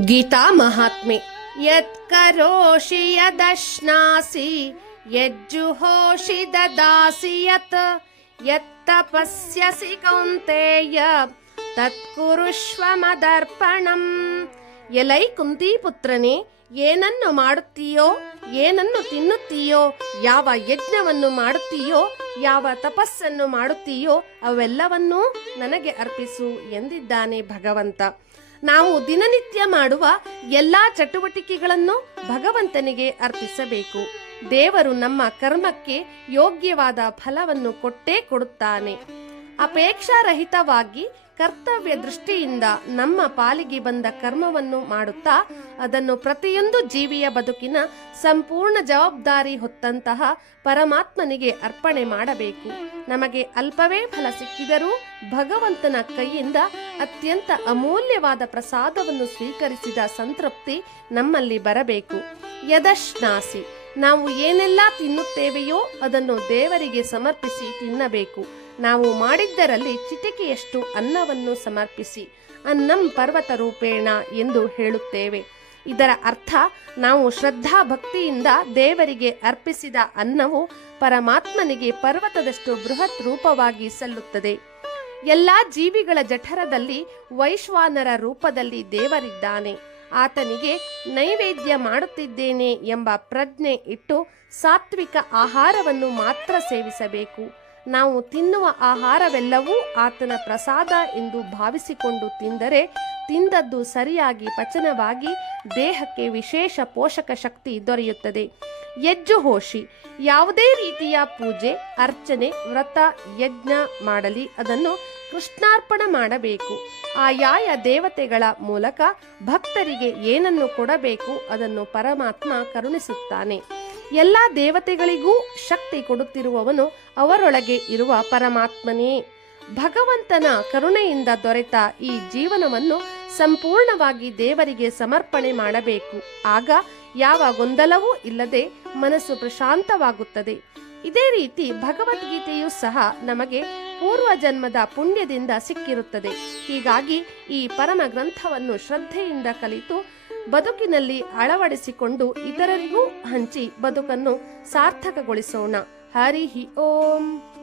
ಗೀತಾ ಮಹಾತ್ಮೆ. ಯತ್ಕರೋಷಿ ಯದಶ್ನಾಸಿ ಯಜ್ಜುಹೋಷಿ ದದಾಸಿ ಯತ್ ಯತ್ತಪಸ್ಯಸಿ ಕೌಂತೆಯ ತತ್ಕುರುಷ್ವ ಮದರ್ಪಣಂ. ಎಲೈ ಕುಂತಿ ಪುತ್ರನೇ ಏನನ್ನು ಮಾಡುತ್ತೀಯೋ, ಏನನ್ನು ತಿನ್ನುತ್ತೀಯೋ, ಯಾವ ಯಜ್ಞವನ್ನು ಮಾಡುತ್ತೀಯೋ, ಯಾವ ತಪಸ್ಸನ್ನು ಮಾಡುತ್ತೀಯೋ, ಅವೆಲ್ಲವನ್ನೂ ನನಗೆ ಅರ್ಪಿಸು ಎಂದಿದ್ದಾನೆ ಭಗವಂತ. ನಾವು ದಿನನಿತ್ಯ ಮಾಡುವ ಎಲ್ಲಾ ಚಟುವಟಿಕೆಗಳನ್ನು ಭಗವಂತನಿಗೆ ಅರ್ಪಿಸಬೇಕು. ದೇವರು ನಮ್ಮ ಕರ್ಮಕ್ಕೆ ಯೋಗ್ಯವಾದ ಫಲವನ್ನು ಕೊಟ್ಟೇ ಕೊಡುತ್ತಾನೆ. ಅಪೇಕ್ಷಾರಹಿತವಾಗಿ ಕರ್ತವ್ಯ ದೃಷ್ಟಿಯಿಂದ ನಮ್ಮ ಪಾಲಿಗೆ ಬಂದ ಕರ್ಮವನ್ನು ಮಾಡುತ್ತಾ ಅದನ್ನು ಪ್ರತಿಯೊಂದು ಜೀವಿಯ ಬದುಕಿನ ಸಂಪೂರ್ಣ ಜವಾಬ್ದಾರಿ ಹೊತ್ತಂತಹ ಪರಮಾತ್ಮನಿಗೆ ಅರ್ಪಣೆ ಮಾಡಬೇಕು. ನಮಗೆ ಅಲ್ಪವೇ ಫಲ ಸಿಕ್ಕಿದರೂ ಭಗವಂತನ ಕೈಯಿಂದ ಅತ್ಯಂತ ಅಮೂಲ್ಯವಾದ ಪ್ರಸಾದವನ್ನು ಸ್ವೀಕರಿಸಿದ ಸಂತೃಪ್ತಿ ನಮ್ಮಲ್ಲಿ ಬರಬೇಕು. ಯದಶ್ನಾಸಿ. ನಾವು ಏನೆಲ್ಲ ತಿನ್ನುತ್ತೇವೆಯೋ ಅದನ್ನು ದೇವರಿಗೆ ಸಮರ್ಪಿಸಿ ತಿನ್ನಬೇಕು. ನಾವು ಮಾಡಿದ್ದರಲ್ಲಿ ಚಿಟಿಕೆಯಷ್ಟು ಅನ್ನವನ್ನು ಸಮರ್ಪಿಸಿ, ಅನ್ನಂ ಪರ್ವತ ರೂಪೇಣ ಎಂದು ಹೇಳುತ್ತೇವೆ. ಇದರ ಅರ್ಥ, ನಾವು ಶ್ರದ್ಧಾ ಭಕ್ತಿಯಿಂದ ದೇವರಿಗೆ ಅರ್ಪಿಸಿದ ಅನ್ನವು ಪರಮಾತ್ಮನಿಗೆ ಪರ್ವತದಷ್ಟು ಬೃಹತ್ ರೂಪವಾಗಿ ಸಲ್ಲುತ್ತದೆ. ಎಲ್ಲಾ ಜೀವಿಗಳ ಜಠರದಲ್ಲಿ ವೈಶ್ವಾನರ ರೂಪದಲ್ಲಿ ದೇವರಿದ್ದಾನೆ. ಆತನಿಗೆ ನೈವೇದ್ಯ ಮಾಡುತ್ತಿದ್ದೇನೆ ಎಂಬ ಪ್ರಜ್ಞೆ ಇಟ್ಟು ಸಾತ್ವಿಕ ಆಹಾರವನ್ನು ಮಾತ್ರ ಸೇವಿಸಬೇಕು. ನಾವು ತಿನ್ನುವ ಆಹಾರವೆಲ್ಲವೂ ಆತನ ಪ್ರಸಾದ ಎಂದು ಭಾವಿಸಿಕೊಂಡು ತಿಂದರೆ ತಿಂದದ್ದು ಸರಿಯಾಗಿ ಪಚನವಾಗಿ ದೇಹಕ್ಕೆ ವಿಶೇಷ ಪೋಷಕ ಶಕ್ತಿ ದೊರೆಯುತ್ತದೆ. ಯಜ್ಜು ಹೋಶಿ ಯಾವುದೇ ರೀತಿಯ ಪೂಜೆ, ಅರ್ಚನೆ, ವ್ರತ, ಯಜ್ಞ ಮಾಡಲಿ. ಅದನ್ನು ಕೃಷ್ಣಾರ್ಪಣ ಮಾಡಬೇಕು. ಆಯಾಯ ದೇವತೆಗಳ ಮೂಲಕ ಭಕ್ತರಿಗೆ ಏನನ್ನು ಕೊಡಬೇಕು ಅದನ್ನು ಪರಮಾತ್ಮ ಕರುಣಿಸುತ್ತಾನೆ. ಎಲ್ಲ ದೇವತೆಗಳಿಗೂ ಶಕ್ತಿ ಕೊಡುತ್ತಿರುವವನು ಅವರೊಳಗೆ ಇರುವ ಪರಮಾತ್ಮನೇ. ಭಗವಂತನ ಕರುಣೆಯಿಂದ ದೊರೆತ ಈ ಜೀವನವನ್ನು ಸಂಪೂರ್ಣವಾಗಿ ದೇವರಿಗೆ ಸಮರ್ಪಣೆ ಮಾಡಬೇಕು. ಆಗ ಯಾವ ಗೊಂದಲವೂ ಇಲ್ಲದೆ ಮನಸ್ಸು ಪ್ರಶಾಂತವಾಗುತ್ತದೆ. ಇದೇ ರೀತಿ ಭಗವದ್ಗೀತೆಯೂ ಸಹ ನಮಗೆ ಪೂರ್ವ ಜನ್ಮದ ಪುಣ್ಯದಿಂದ ಸಿಕ್ಕಿರುತ್ತದೆ. ಹೀಗಾಗಿ ಈ ಪರಮ ಗ್ರಂಥವನ್ನು ಶ್ರದ್ಧೆಯಿಂದ ಕಲಿತು ಬದುಕಿನಲ್ಲಿ ಅಳವಡಿಸಿಕೊಂಡು ಇತರರಿಗೂ ಹಂಚಿ ಬದುಕನ್ನು ಸಾರ್ಥಕಗೊಳಿಸೋಣ. ಹರಿ ಓಂ.